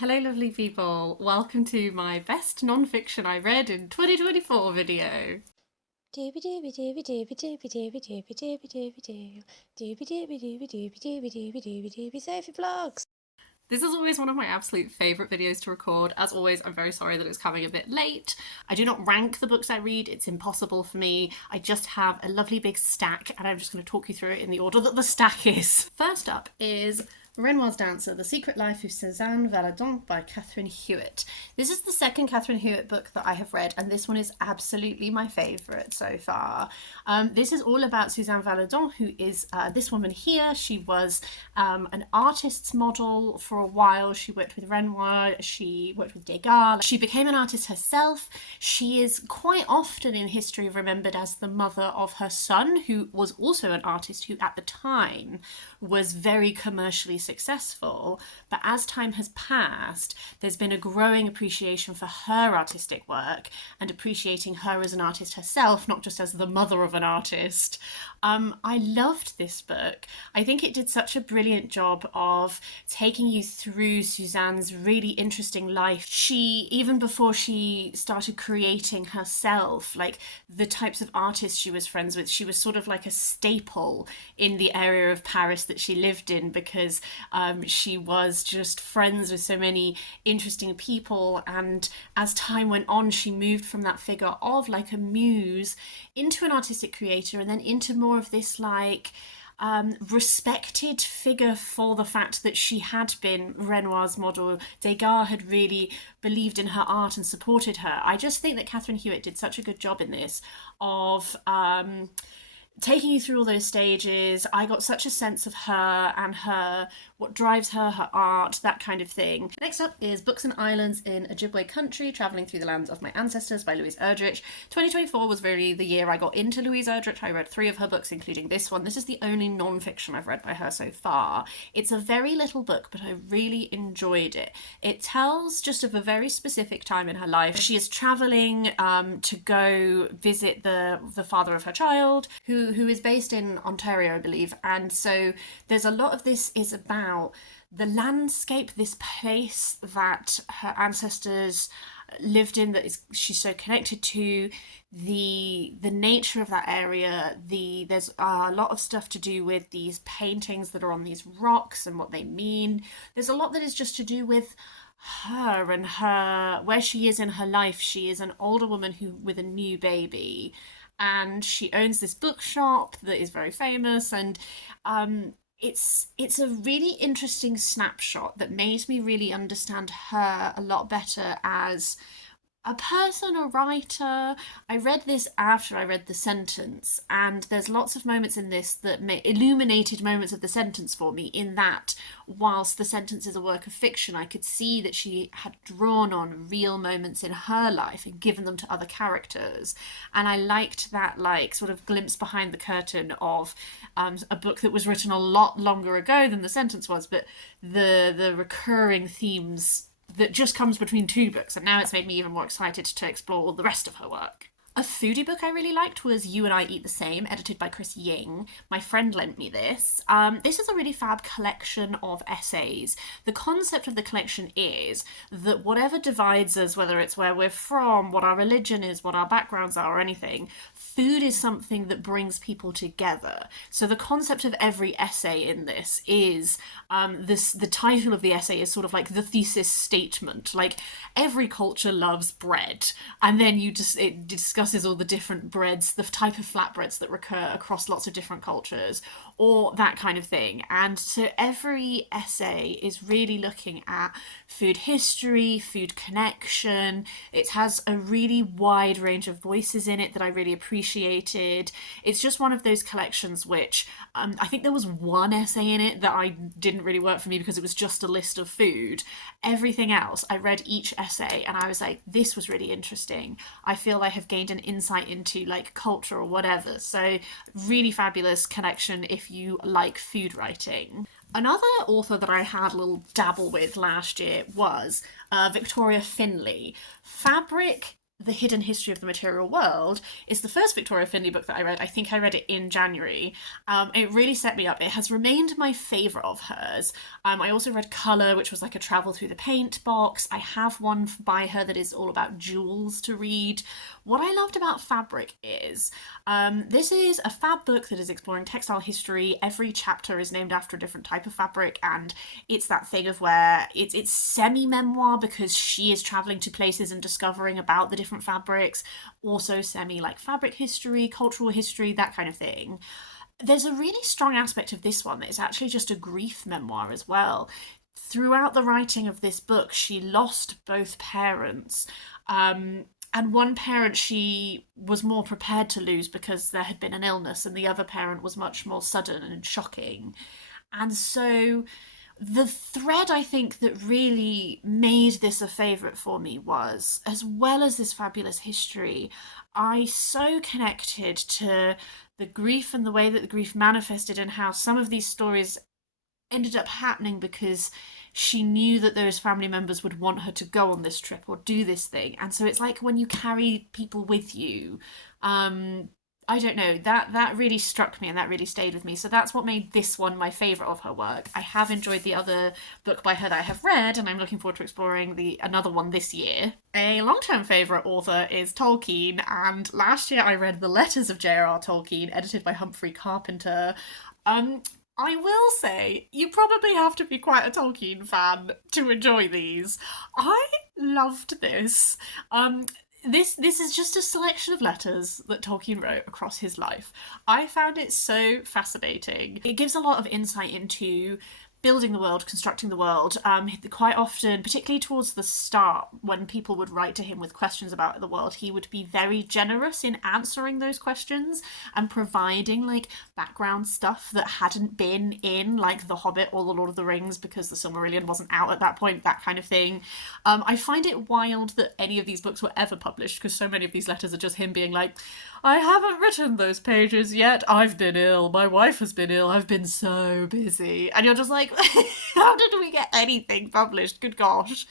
Hello lovely people, welcome to my best non-fiction I read in 2024 video. Dooby dooby dooby dooby dooby dooby dooby dooby dooby doo. Dooby dooby dooby dooby dooby dooby dooby dooby Sophie vlogs. This is always one of my absolute favourite videos to record. As always, I'm very sorry that it's coming a bit late. I do not rank the books I read, it's impossible for me. I just have a lovely big stack and I'm just going to talk you through it in the order that the stack is. First up is Renoir's Dancer, The Secret Life of Suzanne Valadon by Catherine Hewitt. This is the second Catherine Hewitt book that I have read, and this one is absolutely my favourite so far. This is all about Suzanne Valadon, who is this woman here. She was an artist's model for a while. She worked with Renoir, she worked with Degas. She became an artist herself. She is quite often in history remembered as the mother of her son, who was also an artist who at the time was very commercially successful, but as time has passed, there's been a growing appreciation for her artistic work and appreciating her as an artist herself, not just as the mother of an artist. I loved this book. I think it did such a brilliant job of taking you through Suzanne's really interesting life. She, even before she started creating herself, like the types of artists she was friends with, she was sort of like a staple in the area of Paris that she lived in because she was just friends with so many interesting people. And as time went on, she moved from that figure of like a muse into an artistic creator and then into more of this like respected figure for the fact that she had been Renoir's model. Degas had really believed in her art and supported her. I just think that Catherine Hewitt did such a good job in this of taking you through all those stages. I got such a sense of her and her, what drives her, her art, that kind of thing. Next up is Books and Islands in Ojibwe Country, Travelling Through the Lands of My Ancestors by Louise Erdrich. 2024 was really the year I got into Louise Erdrich. I read 3 of her books, including this one. This is the only non-fiction I've read by her so far. It's a very little book, but I really enjoyed it. It tells just of a very specific time in her life. She is travelling to go visit the father of her child, who is based in Ontario, I believe. And so there's a lot of this is about the landscape, this place that her ancestors lived in, that is she's so connected to, the nature of that area. There's a lot of stuff to do with these paintings that are on these rocks and what they mean. There's a lot that is just to do with her and her where she is in her life. She is an older woman who with a new baby, and she owns this bookshop that is very famous. And it's a really interesting snapshot that made me really understand her a lot better as a person, a writer. I read this after I read the sentence, and there's lots of moments in this that illuminated moments of the sentence for me, in that whilst the sentence is a work of fiction, I could see that she had drawn on real moments in her life and given them to other characters. And I liked that like sort of glimpse behind the curtain of a book that was written a lot longer ago than the sentence was, but the recurring themes that just comes between 2 books, and now it's made me even more excited to explore all the rest of her work. A foodie book I really liked was You and I Eat the Same, edited by Chris Ying. My friend lent me this. This is a really fab collection of essays. The concept of the collection is that whatever divides us, whether it's where we're from, what our religion is, what our backgrounds are, or anything, food is something that brings people together. So the concept of every essay in this is the title of the essay is sort of like the thesis statement. Like every culture loves bread, and then it discusses all the different breads, the type of flatbreads that recur across lots of different cultures, or that kind of thing. And so every essay is really looking at food history, food connection. It has a really wide range of voices in it that I really appreciated. It's just one of those collections which I think there was one essay in it that I didn't really work for me because it was just a list of food. Everything else, I read each essay and I was like, this was really interesting. I feel I have gained an insight into like culture or whatever. So really fabulous connection if you like food writing. Another author that I had a little dabble with last year was Victoria Finlay. Fabric The Hidden History of the Material World is the first Victoria Finlay book that I read. I think I read it in January. It really set me up. It has remained my favourite of hers. I also read Colour, which was like a travel through the paint box. I have one by her that is all about jewels to read. What I loved about Fabric is this is a fab book that is exploring textile history. Every chapter is named after a different type of fabric, and it's that thing of where it's semi-memoir because she is travelling to places and discovering about the different fabrics, also semi like fabric history, cultural history, that kind of thing. There's a really strong aspect of this one that is actually just a grief memoir as well. Throughout the writing of this book, she lost both parents. And one parent she was more prepared to lose because there had been an illness, and the other parent was much more sudden and shocking. And so the thread I think that really made this a favourite for me was, as well as this fabulous history, I so connected to the grief and the way that the grief manifested, and how some of these stories ended up happening because she knew that those family members would want her to go on this trip or do this thing. And so it's like when you carry people with you, I don't know, that really struck me and that really stayed with me. So that's what made this one my favourite of her work. I have enjoyed the other book by her that I have read, and I'm looking forward to exploring another one this year. A long-term favourite author is Tolkien, and last year I read The Letters of JRR Tolkien, edited by Humphrey Carpenter. I will say, you probably have to be quite a Tolkien fan to enjoy these. I loved this. This is just a selection of letters that Tolkien wrote across his life. I found it so fascinating. It gives a lot of insight into building the world, constructing the world. Quite often, particularly towards the start, when people would write to him with questions about the world, he would be very generous in answering those questions and providing like background stuff that hadn't been in like The Hobbit or The Lord of the Rings because the Silmarillion wasn't out at that point, that kind of thing. I find it wild that any of these books were ever published because so many of these letters are just him being like, I haven't written those pages yet, I've been ill, my wife has been ill, I've been so busy. And you're just like, how did we get anything published? Good gosh.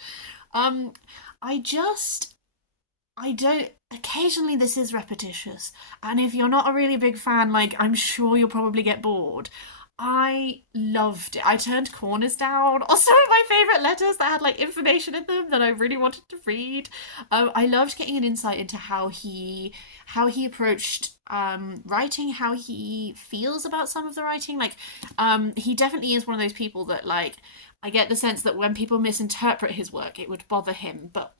I don't, occasionally this is repetitious. And if you're not a really big fan, like, I'm sure you'll probably get bored. I loved it. I turned corners down on some of my favourite letters that had like information in them that I really wanted to read. I loved getting an insight into how he approached writing, how he feels about some of the writing. Like, he definitely is one of those people that like, I get the sense that when people misinterpret his work, it would bother him, but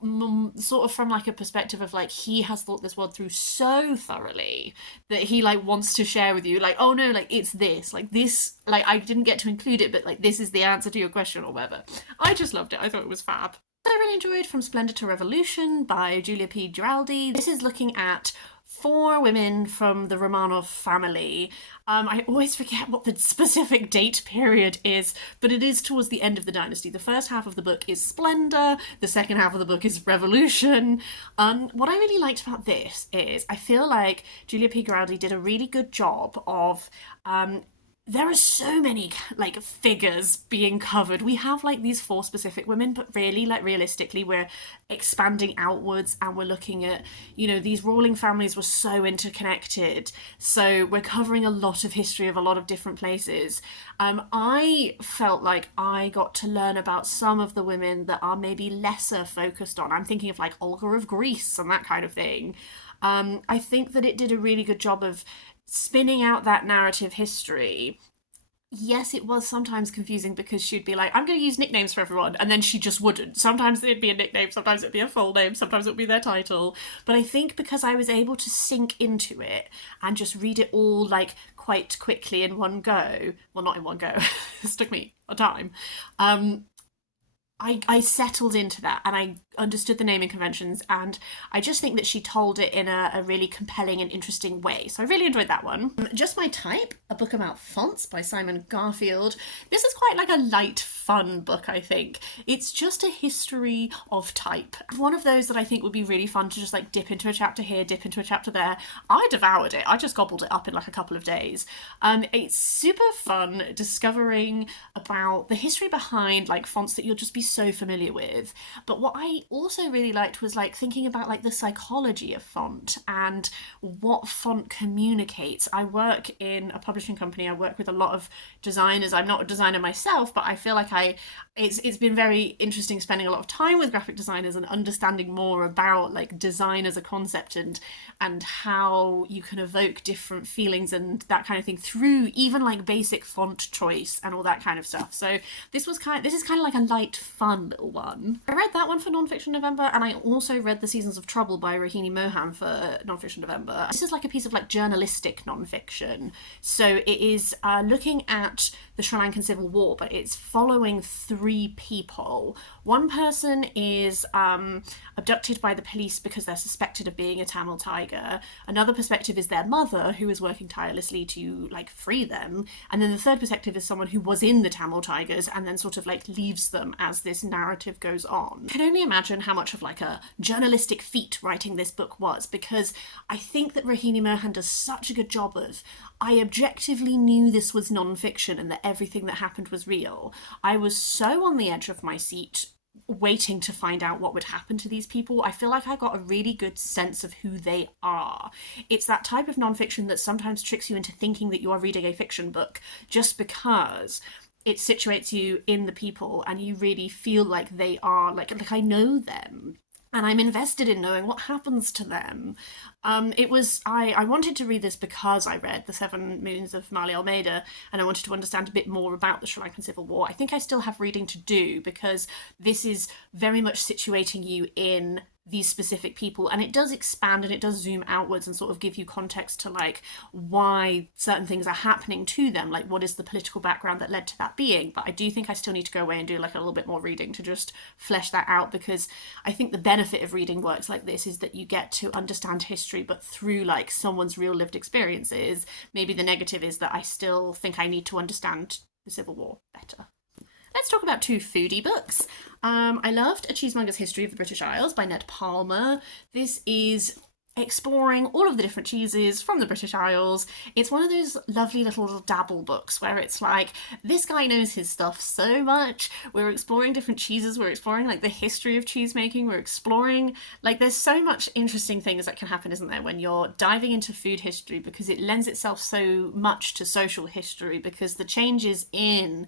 sort of from like a perspective of like, he has thought this world through so thoroughly that he like wants to share with you, like, oh no, like it's this, like I didn't get to include it, but like this is the answer to your question or whatever. I just loved it. I thought it was fab. I really enjoyed From Splendor to Revolution by Julia P. Geraldi. This is looking at 4 women from the Romanov family. I always forget what the specific date period is, but it is towards the end of the dynasty. The first half of the book is Splendor, the second half of the book is Revolution. What I really liked about this is I feel like Julia P. Geraldi did a really good job of there are so many like figures being covered. We have like these 4 specific women, but really like realistically we're expanding outwards and we're looking at, you know, these ruling families were so interconnected. So we're covering a lot of history of a lot of different places. I felt like I got to learn about some of the women that are maybe lesser focused on. I'm thinking of like Olga of Greece and that kind of thing. I think that it did a really good job of spinning out that narrative history. Yes, it was sometimes confusing because she'd be like, I'm going to use nicknames for everyone, and then she just wouldn't. Sometimes it'd be a nickname, sometimes it'd be a full name, sometimes it'd be their title. But I think because I was able to sink into it and just read it all like quite quickly in one go, well, not in one go, this took me a time, I settled into that and I understood the naming conventions, and I just think that she told it in a really compelling and interesting way. So I really enjoyed that one. Just My Type, a book about fonts by Simon Garfield. This is quite like a light, fun book, I think. It's just a history of type. One of those that I think would be really fun to just like dip into a chapter here, dip into a chapter there. I devoured it. I just gobbled it up in like a couple of days. It's super fun discovering about the history behind like fonts that you'll just be so familiar with. But what I also really liked was like thinking about like the psychology of font and what font communicates. I work in a publishing company. I work with a lot of designers. I'm not a designer myself, but I feel like it's been very interesting spending a lot of time with graphic designers and understanding more about like design as a concept and how you can evoke different feelings and that kind of thing through even like basic font choice and all that kind of stuff. So this is kind of like a light, fun little one. I read that one for Nonfiction November, and I also read The Seasons of Trouble by Rohini Mohan for Nonfiction November. This is like a piece of like journalistic nonfiction. So it is looking at the Sri Lankan Civil War, but it's following 3 people. One person is abducted by the police because they're suspected of being a Tamil tiger. Another perspective is their mother, who is working tirelessly to like free them. And then the third perspective is someone who was in the Tamil tigers and then sort of like leaves them as this narrative goes on. I can only imagine how much of like a journalistic feat writing this book was, because I think that Rohini Mohan does such a good job of, I objectively knew this was non-fiction and that everything that happened was real. I was so on the edge of my seat waiting to find out what would happen to these people. I feel like I got a really good sense of who they are. It's that type of non-fiction that sometimes tricks you into thinking that you are reading a fiction book just because it situates you in the people and you really feel like they are, like I know them. And I'm invested in knowing what happens to them. I wanted to read this because I read The Seven Moons of Marley Almeida, and I wanted to understand a bit more about the Sri Lankan Civil War. I think I still have reading to do, because this is very much situating you in these specific people, and it does expand and it does zoom outwards and sort of give you context to like why certain things are happening to them, like what is the political background that led to that being. But I do think I still need to go away and do like a little bit more reading to just flesh that out, because I think the benefit of reading works like this is that you get to understand history but through like someone's real lived experiences. Maybe the negative is that I still think I need to understand the Civil War better. Let's talk about 2 foodie books. I loved A Cheesemonger's History of the British Isles by Ned Palmer. This is exploring all of the different cheeses from the British Isles. It's one of those lovely little dabble books where it's like, this guy knows his stuff so much. We're exploring different cheeses. We're exploring like the history of cheese making. We're exploring, like, there's so much interesting things that can happen, isn't there, when you're diving into food history, because it lends itself so much to social history, because the changes in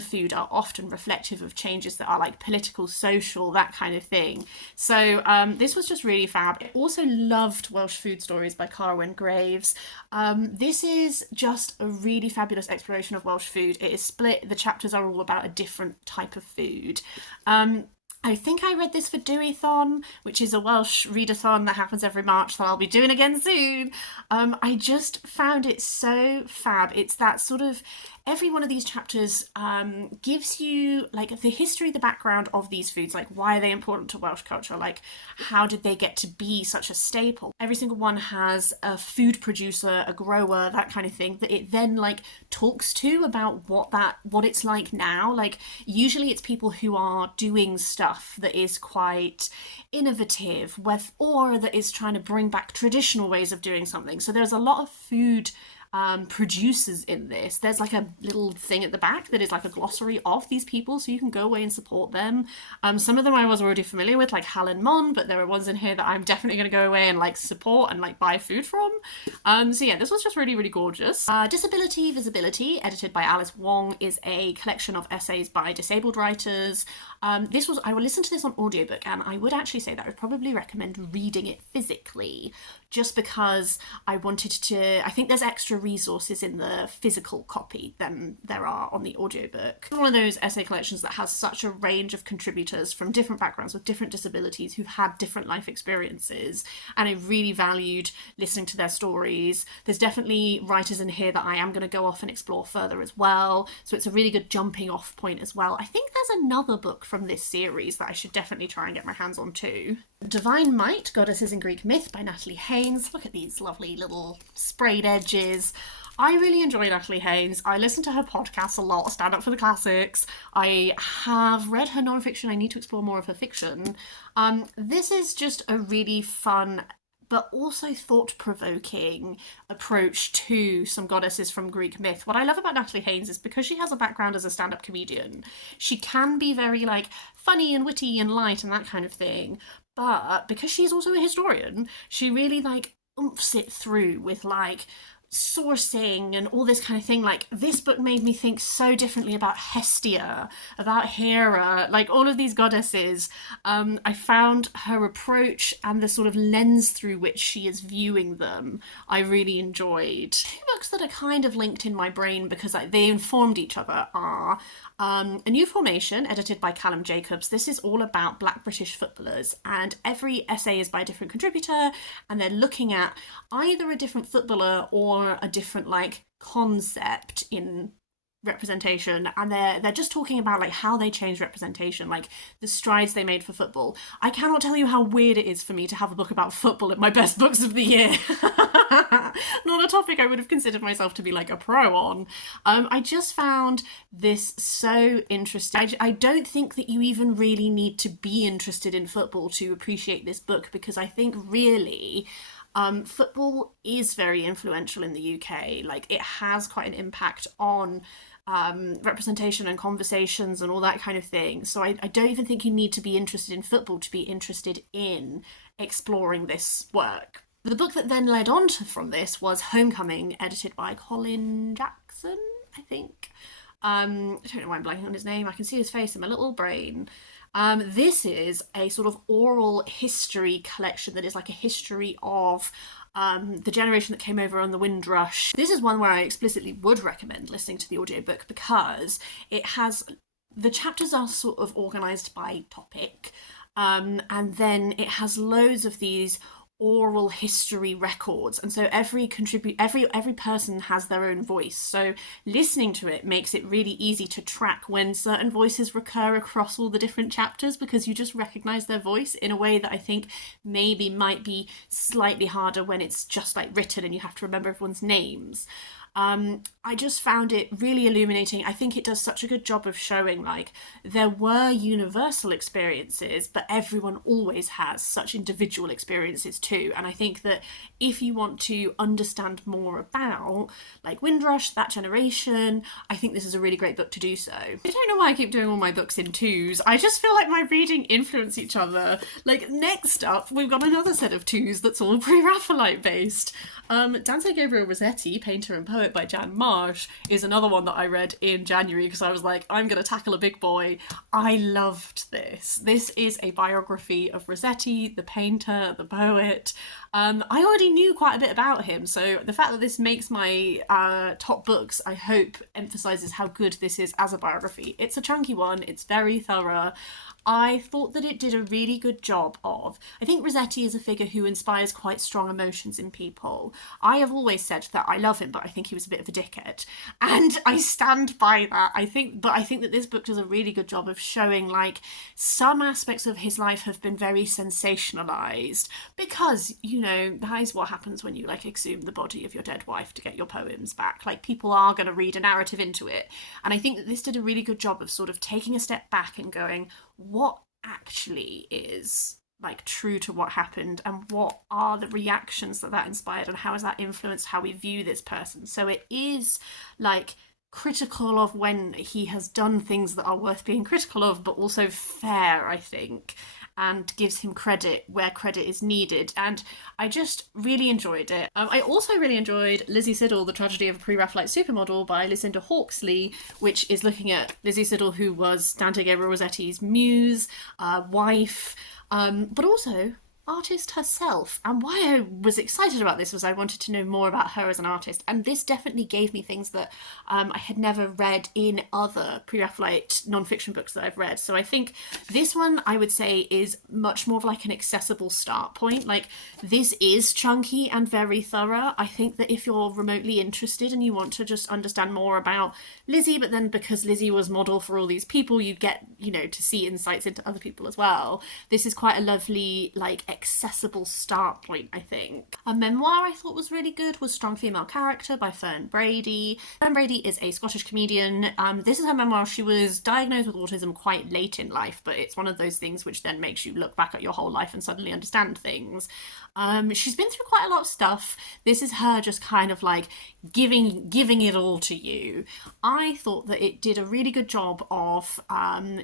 food are often reflective of changes that are like political, social, that kind of thing. So this was just really fab. I also loved Welsh Food Stories by Carwyn Graves. This is just a really fabulous exploration of Welsh food. It is split. The chapters are all about a different type of food. I think I read this for Deweython, which is a Welsh readathon that happens every March that I'll be doing again soon. I just found it so fab. It's that sort of, every one of these chapters gives you like the history, the background of these foods, like why are they important to Welsh culture, like how did they get to be such a staple. Every single one has a food producer, a grower, that kind of thing, that it then like talks to about what it's like now. Like usually it's people who are doing stuff that is quite innovative or that is trying to bring back traditional ways of doing something. So there's a lot of food producers in this. There's like a little thing at the back that is like a glossary of these people, so you can go away and support them. Some of them I was already familiar with, like Helen Mon, but there are ones in here that I'm definitely going to go away and like support and like buy food from. So yeah, this was just really, really gorgeous. Disability Visibility, edited by Alice Wong, is a collection of essays by disabled writers. I would listen to this on audiobook, and I would actually say that I would probably recommend reading it physically, just because I think there's extra resources in the physical copy than there are on the audiobook. It's one of those essay collections that has such a range of contributors from different backgrounds with different disabilities who've had different life experiences, and I really valued listening to their stories. There's definitely writers in here that I am going to go off and explore further as well, so it's a really good jumping off point as well. I think there's another book from this series that I should definitely try and get my hands on too. Divine Might, Goddesses in Greek Myth by Natalie Haynes. Look at these lovely little sprayed edges. I really enjoy Natalie Haynes. I listen to her podcast a lot, Stand Up for the Classics. I have read her non-fiction. I need to explore more of her fiction. This is just a really fun but also thought-provoking approach to some goddesses from Greek myth. What I love about Natalie Haynes is because she has a background as a stand-up comedian, she can be very like funny and witty and light and that kind of thing. But because she's also a historian, she really like oomphs it through with like sourcing and all this kind of thing. Like, this book made me think so differently about Hestia, about Hera, like all of these goddesses. I found her approach and the sort of lens through which she is viewing them, I really enjoyed. Two books that are kind of linked in my brain because they informed each other are A New Formation, edited by Calum Jacobs. This is all about Black British footballers, and every essay is by a different contributor, and they're looking at either a different footballer or a different like concept in representation, and they're just talking about like how they changed representation, like the strides they made for football. I cannot tell you how weird it is for me to have a book about football in my best books of the year. Not a topic I would have considered myself to be like a pro on. I just found this so interesting. I don't think that you even really need to be interested in football to appreciate this book, because I think really football is very influential in the UK. Like, it has quite an impact on representation and conversations and all that kind of thing. So I don't even think you need to be interested in football to be interested in exploring this work. The book that then led on from this was Homecoming, edited by Colin Jackson, I think. I don't know why I'm blanking on his name. I can see his face in my little brain. This is a sort of oral history collection that is like a history of the generation that came over on the Windrush. This is one where I explicitly would recommend listening to the audiobook because it has, the chapters are sort of organised by topic, and then it has loads of these oral history records, and so every person has their own voice, so listening to it makes it really easy to track when certain voices recur across all the different chapters, because you just recognize their voice in a way that I think maybe might be slightly harder when it's just like written and you have to remember everyone's names. I just found it really illuminating. I think it does such a good job of showing like there were universal experiences, but everyone always has such individual experiences too. And I think that if you want to understand more about like Windrush, that generation, I think this is a really great book to do so. I don't know why I keep doing all my books in twos. I just feel like my reading influence each other. Like, next up, we've got another set of twos that's all Pre-Raphaelite based. Dante Gabriel Rossetti, Painter and Poet by Jan Marsh, is another one that I read in January because I was like, I'm going to tackle a big boy. I loved this. This is a biography of Rossetti, the painter, the poet. I already knew quite a bit about him, so the fact that this makes my top books, I hope, emphasises how good this is as a biography. It's a chunky one, it's very thorough. I thought that it did a really good job of, I think Rossetti is a figure who inspires quite strong emotions in people. I have always said that I love him, but I think he was a bit of a dickhead. And I stand by that. I think that this book does a really good job of showing like some aspects of his life have been very sensationalized because, you know, that is what happens when you like exhume the body of your dead wife to get your poems back. Like, people are going to read a narrative into it. And I think that this did a really good job of sort of taking a step back and going, what actually is like true to what happened, and what are the reactions that inspired, and how has that influenced how we view this person. So it is like critical of when he has done things that are worth being critical of, but also fair, I think, and gives him credit where credit is needed. And I just really enjoyed it. I also really enjoyed Lizzie Siddall, The Tragedy of a Pre-Raphaelite Supermodel by Lucinda Hawksley, which is looking at Lizzie Siddall, who was Dante Gabriel Rossetti's muse, wife, but also artist herself. And why I was excited about this was I wanted to know more about her as an artist, and this definitely gave me things that I had never read in other Pre-Raphaelite non-fiction books that I've read. So I think this one, I would say, is much more of like an accessible start point. Like, this is chunky and very thorough. I think that if you're remotely interested and you want to just understand more about Lizzie, but then because Lizzie was model for all these people, you get, you know, to see insights into other people as well. This is quite a lovely like accessible start point, I think. A memoir I thought was really good was Strong Female Character by Fern Brady. Fern Brady is a Scottish comedian. This is her memoir. She was diagnosed with autism quite late in life, but it's one of those things which then makes you look back at your whole life and suddenly understand things. She's been through quite a lot of stuff. This is her just kind of like giving it all to you. I thought that it did a really good job of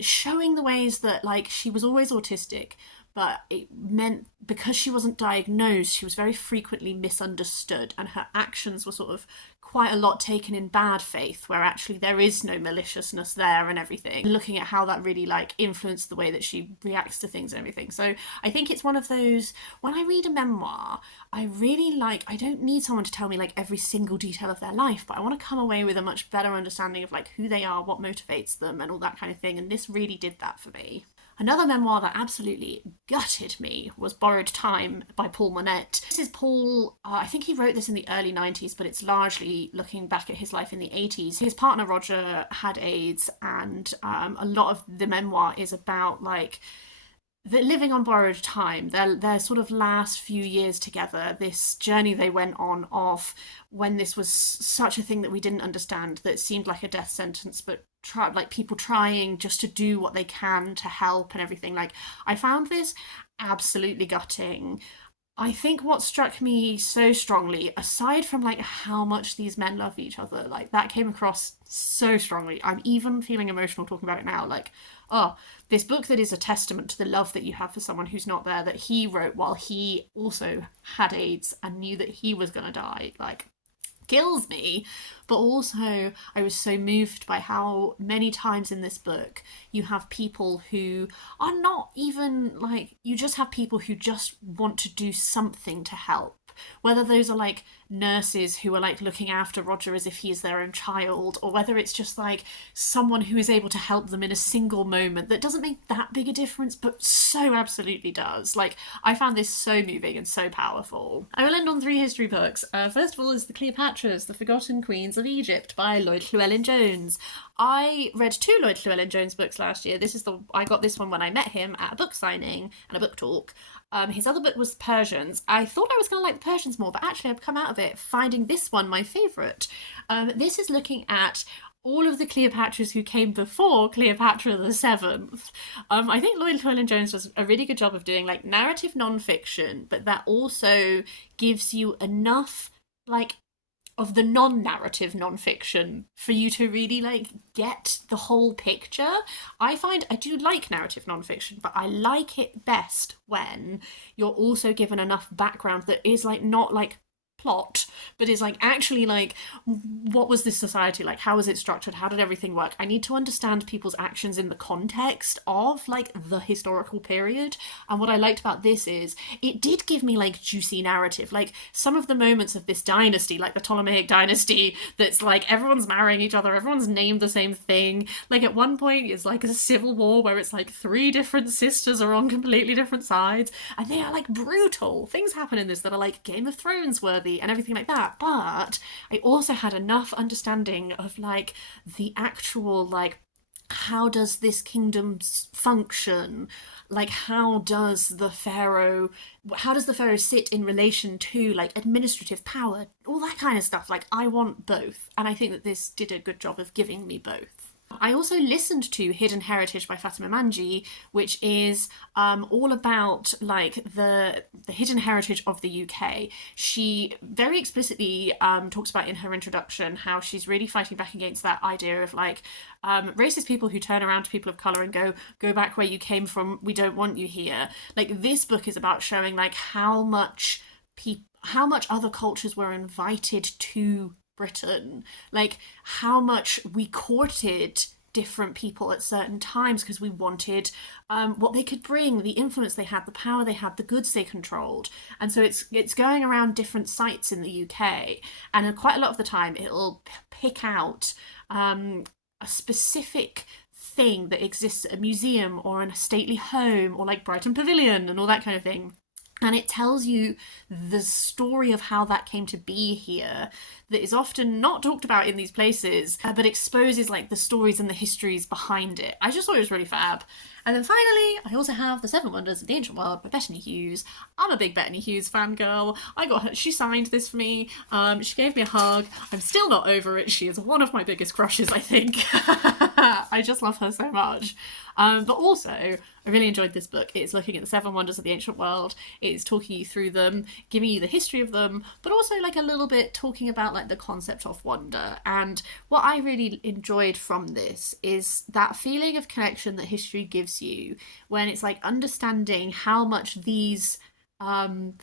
showing the ways that like she was always autistic, but it meant because she wasn't diagnosed, she was very frequently misunderstood, and her actions were sort of quite a lot taken in bad faith, where actually there is no maliciousness there and everything. Looking at how that really like influenced the way that she reacts to things and everything. So I think it's one of those, when I read a memoir, I really like, I don't need someone to tell me like every single detail of their life, but I want to come away with a much better understanding of like who they are, what motivates them and all that kind of thing. And this really did that for me. Another memoir that absolutely gutted me was Borrowed Time by Paul Monette. This is Paul, I think he wrote this in the early 90s, but it's largely looking back at his life in the 80s. His partner Roger had AIDS, and a lot of the memoir is about like living on borrowed time, their sort of last few years together, this journey they went on of when this was such a thing that we didn't understand, that seemed like a death sentence, but like people trying just to do what they can to help and everything. Like, I found this absolutely gutting. I think what struck me so strongly, aside from like how much these men love each other, like that came across so strongly. I'm even feeling emotional talking about it now. Like, oh, this book that is a testament to the love that you have for someone who's not there, that he wrote while he also had AIDS and knew that he was going to die. Like, kills me. But also I was so moved by how many times in this book you have people who are not even like, you just have people who just want to do something to help, whether those are like nurses who are like looking after Roger as if he is their own child, or whether it's just like someone who is able to help them in a single moment that doesn't make that big a difference but so absolutely does. Like, I found this so moving and so powerful. I will end on 3 history books. First of all is The Cleopatras, The Forgotten Queens of Egypt by Lloyd Llewellyn-Jones. I read 2 Lloyd Llewellyn-Jones books last year. I got this one when I met him at a book signing and a book talk. His other book was Persians. I thought I was going to like the Persians more, but actually I've come out of it finding this one my favourite. This is looking at all of the Cleopatras who came before Cleopatra the Seventh. I think Lloyd Llewellyn-Jones does a really good job of doing like narrative non-fiction, but that also gives you enough like of the non-narrative non-fiction for you to really like get the whole picture. I find I do like narrative non-fiction, but I like it best when you're also given enough background that is like not like plot, but is like actually like, what was this society like? How was it structured? How did everything work? I need to understand people's actions in the context of like the historical period. And what I liked about this is it did give me like juicy narrative, like some of the moments of this dynasty, like the Ptolemaic dynasty, that's like everyone's marrying each other, everyone's named the same thing. Like at one point it's like a civil war where it's like 3 different sisters are on completely different sides, and they are like brutal. Things happen in this that are like Game of Thrones worthy and everything like that. But I also had enough understanding of like the actual like, how does this kingdom function? Like, how does the pharaoh sit in relation to like administrative power, all that kind of stuff. Like, I want both, and I think that this did a good job of giving me both. I also listened to Hidden Heritage by Fatima Manji, which is all about like the hidden heritage of the UK. She very explicitly talks about in her introduction how she's really fighting back against that idea of like racist people who turn around to people of colour and go back where you came from, we don't want you here. Like, this book is about showing like how much other cultures were invited to Britain, like how much we courted different people at certain times because we wanted what they could bring, the influence they had, the power they had, the goods they controlled. And so it's going around different sites in the UK, and quite a lot of the time it'll pick out a specific thing that exists at a museum or in a stately home or like Brighton Pavilion and all that kind of thing. And it tells you the story of how that came to be here that is often not talked about in these places, but exposes like the stories and the histories behind it. I just thought it was really fab. And then finally, I also have The Seven Wonders of the Ancient World by Bettany Hughes. I'm a big Bettany Hughes fangirl. I got her, she signed this for me. She gave me a hug. I'm still not over it. She is one of my biggest crushes, I think. I just love her so much. But also, I really enjoyed this book. It's looking at the seven wonders of the ancient world. It's talking you through them, giving you the history of them, but also like a little bit talking about like the concept of wonder. And what I really enjoyed from this is that feeling of connection that history gives you when it's like understanding how much these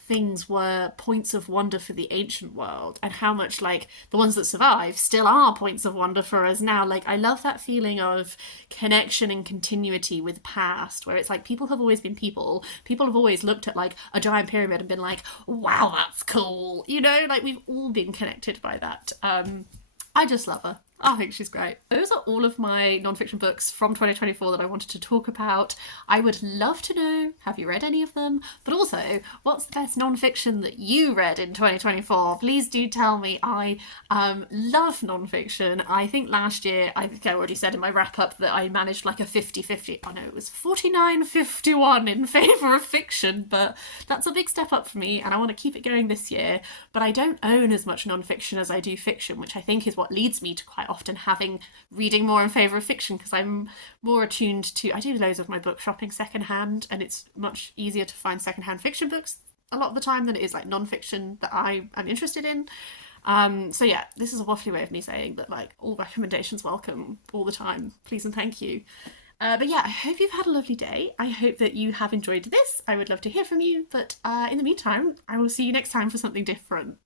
things were points of wonder for the ancient world, and how much like the ones that survive still are points of wonder for us now. Like I love that feeling of connection and continuity with past, where it's like people have always been people have always looked at like a giant pyramid and been like, wow, that's cool, you know, like we've all been connected by that. I just love her. I think she's great. Those are all of my non-fiction books from 2024 that I wanted to talk about. I would love to know, have you read any of them? But also, what's the best non-fiction that you read in 2024? Please do tell me. I love non-fiction. I think last year, I think I already said in my wrap-up that I managed like a 50-50. Oh no, it was 49-51 in favour of fiction, but that's a big step up for me and I want to keep it going this year. But I don't own as much non-fiction as I do fiction, which I think is what leads me to quite often reading more in favour of fiction, because I'm more attuned to, I do loads of my book shopping secondhand, and it's much easier to find secondhand fiction books a lot of the time than it is like non-fiction that I am interested in. So yeah, this is a waffly way of me saying that like all recommendations welcome all the time, please and thank you. But yeah, I hope you've had a lovely day. I hope that you have enjoyed this. I would love to hear from you, but in the meantime, I will see you next time for something different.